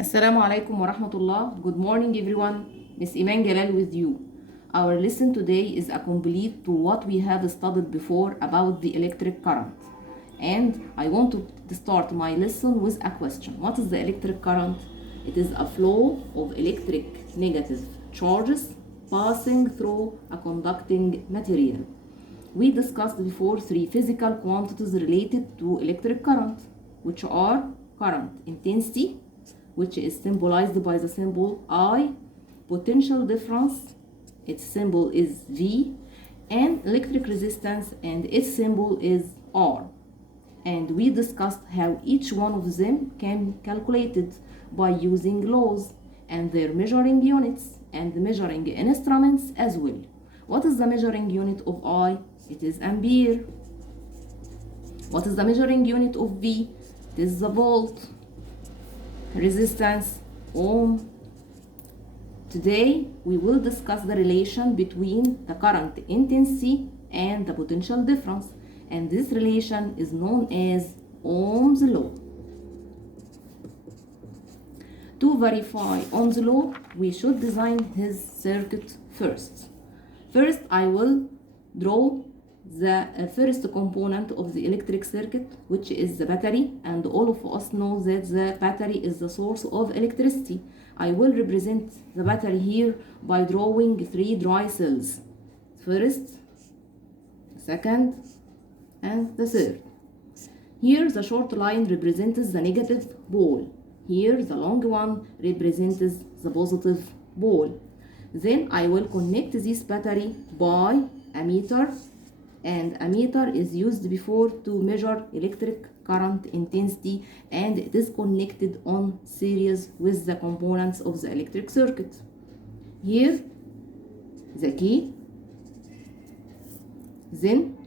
Assalamu alaikum wa rahmatullah. Good morning, everyone. Miss Eman Galal with you. Our lesson today is a complete to what we have studied before about the electric current. And I want to start my lesson with a question. What is the electric current? It is a flow of electric negative charges passing through a conducting material. We discussed before three physical quantities related to electric current, which are current intensity, which is symbolized by the symbol I, potential difference, its symbol is V, and electric resistance, and its symbol is R. And we discussed how each one of them can be calculated by using laws and their measuring units and measuring instruments as well. What is the measuring unit of I? It is ampere. What is the measuring unit of V? It is the volt. Resistance, ohm. Today we will discuss the relation between the current intensity and the potential difference, and this relation is known as Ohm's law. To verify Ohm's law, we should design his circuit first. First, I will draw the first component of the electric circuit, which is the battery, and all of us know that the battery is the source of electricity. I will represent the battery here by drawing three dry cells: first, second, and the third. Here the short line represents the negative pole. Here the long one represents the positive pole. Then I will connect this battery by a meter, and a meter is used before to measure electric current intensity, and it is connected on series with the components of the electric circuit. Here the key. Then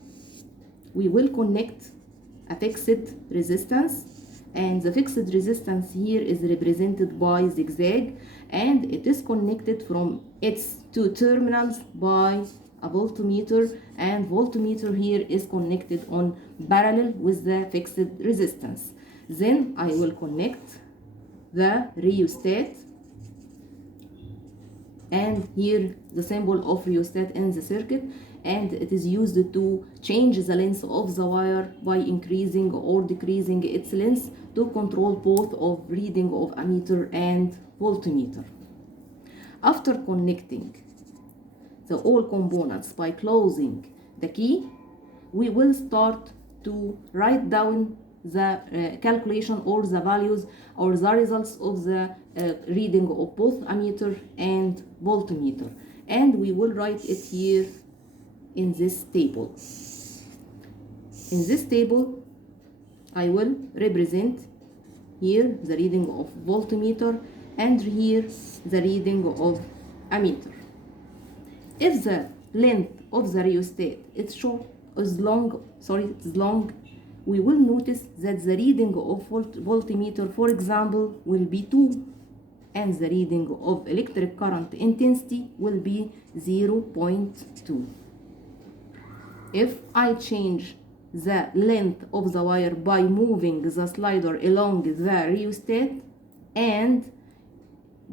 we will connect a fixed resistance, and the fixed resistance here is represented by zigzag, and it is connected from its two terminals by a voltmeter, and voltmeter here is connected on parallel with the fixed resistance. Then I will connect the rheostat, and here the symbol of rheostat in the circuit, and it is used to change the length of the wire by increasing or decreasing its length to control both of reading of ammeter and voltmeter. After connecting the all components by closing the key, we will start to write down the calculation or the values or the results of the reading of both ammeter and voltmeter, and we will write it here in this table. In this table I will represent here the reading of voltmeter and here the reading of ammeter. If the length of the rheostat is long, we will notice that the reading of voltmeter, for example, will be 2, and the reading of electric current intensity will be 0.2. If I change the length of the wire by moving the slider along the rheostat and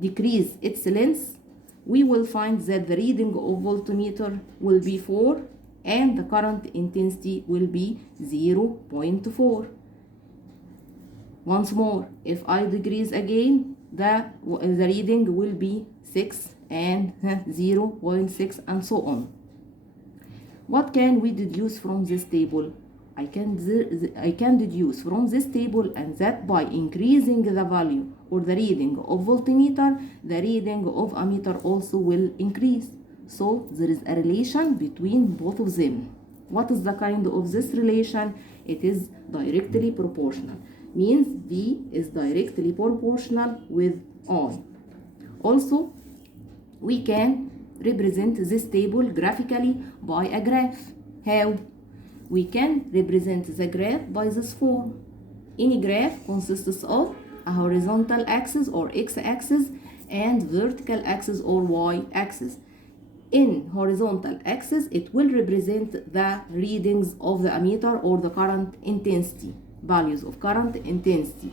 decrease its length, we will find that the reading of voltmeter will be 4 and the current intensity will be 0.4. Once more, if I decrease again, the reading will be 6 and 0.6 and so on. What can we deduce from this table? I can deduce from this table and that by increasing the value or the reading of voltmeter, the reading of ammeter also will increase. So there is a relation between both of them. What is the kind of this relation? It is directly proportional. Means V is directly proportional with I. Also, we can represent this table graphically by a graph. How? We can represent the graph by this form. Any graph consists of a horizontal axis or x-axis and vertical axis or y-axis. In horizontal axis, it will represent the readings of the ammeter or the current intensity, values of current intensity.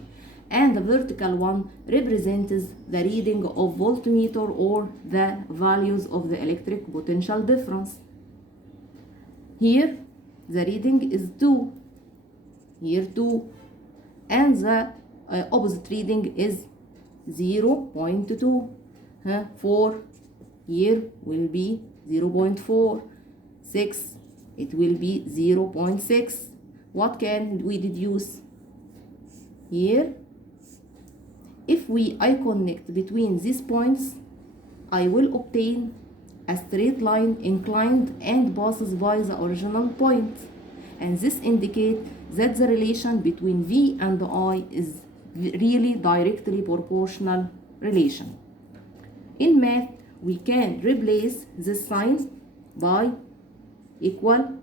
and the vertical one represents the reading of voltmeter or the values of the electric potential difference. Here the reading is 2, here 2, and the opposite reading is 0.2. 4, here will be 0.4. 6, it will be 0.6. What can we deduce? Here, if I connect between these points, I will obtain a straight line inclined and passes by the original point. And this indicates that the relation between V and I is really directly proportional relation. In math, we can replace this sign by equal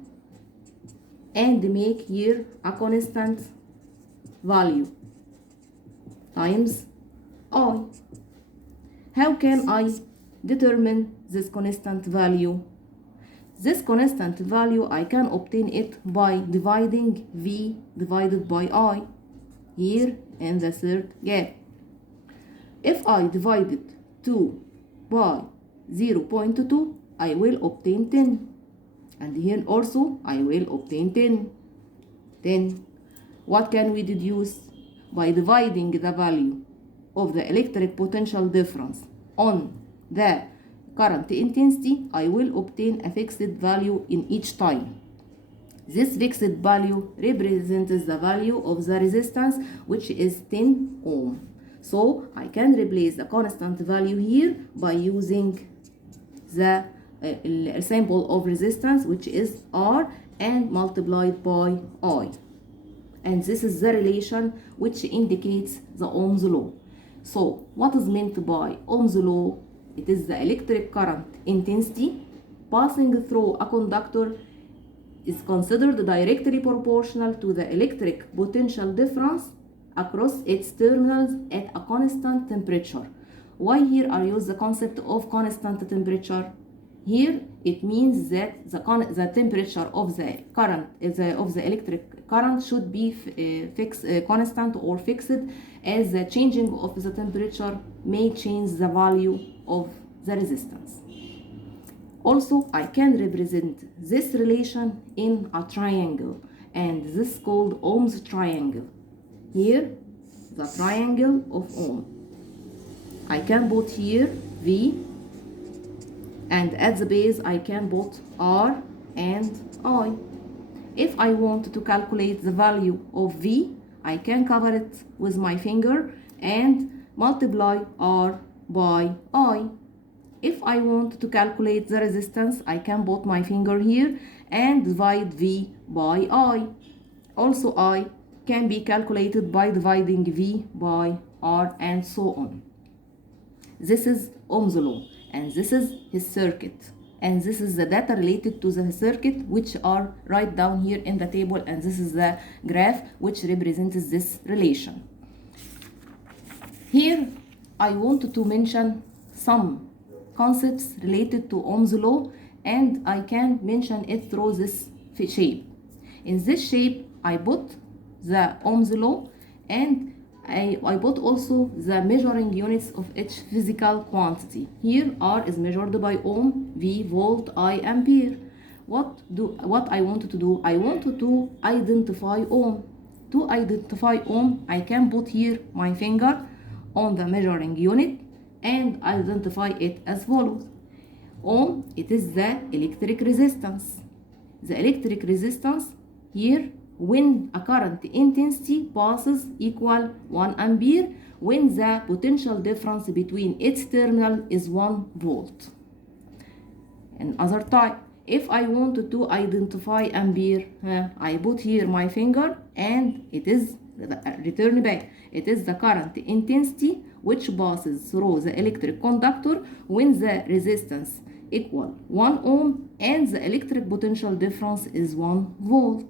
and make here a constant value times I. How can I determine this constant value? This constant value, I can obtain it by dividing V divided by I here in the third gap. If I divided 2 by 0.2, I will obtain 10. And here also I will obtain 10. Then what can we deduce? By dividing the value of the electric potential difference on the current intensity, I will obtain a fixed value in each time. This fixed value represents the value of the resistance, which is 10 ohm. So I can replace the constant value here by using the symbol of resistance, which is R, and multiplied by I. And this is the relation which indicates the Ohm's law. So what is meant by Ohm's law? It is the electric current intensity passing through a conductor is considered directly proportional to the electric potential difference across its terminals at a constant temperature. Why here I use the concept of constant temperature? Here it means that the temperature of the current of the electric current should be constant or fixed, as the changing of the temperature may change the value of the resistance. Also, I can represent this relation in a triangle, and this is called Ohm's triangle. Here, the triangle of Ohm. I can put here V, and at the base I can put R and I. If I want to calculate the value of V, I can cover it with my finger and multiply R by I. If I want to calculate the resistance, I can put my finger here and divide V by I. Also, I can be calculated by dividing V by R and so on. This is Ohm's law, and this is his circuit, and this is the data related to the circuit, which are right down here in the table, and this is the graph which represents this relation. Here I wanted to mention some concepts related to Ohm's law, and I can mention it through this shape. In this shape I put the Ohm's law, and I put also the measuring units of each physical quantity. Here R is measured by ohm, V volt, I ampere. What I wanted to do? I wanted to identify ohm. To identify ohm, I can put here my finger on the measuring unit and identify it as follows. Ohm, it is the electric resistance. The electric resistance here, when a current intensity passes equal 1 ampere, when the potential difference between its terminal is 1 volt. Another type, if I wanted to identify ampere, I put here my finger and it is return back. It is the current intensity which passes through the electric conductor when the resistance equal 1 ohm and the electric potential difference is 1 volt.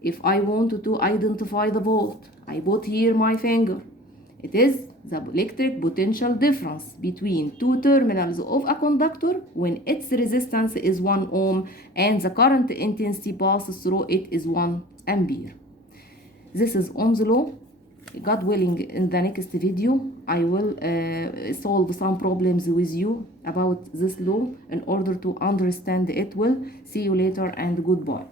If I want to identify the volt, I put here my finger. It is the electric potential difference between two terminals of a conductor when its resistance is 1 ohm and the current intensity passes through it is 1 ampere. This is Ohm's law, God willing, in the next video I will solve some problems with you about this law in order to understand it well. See you later and goodbye.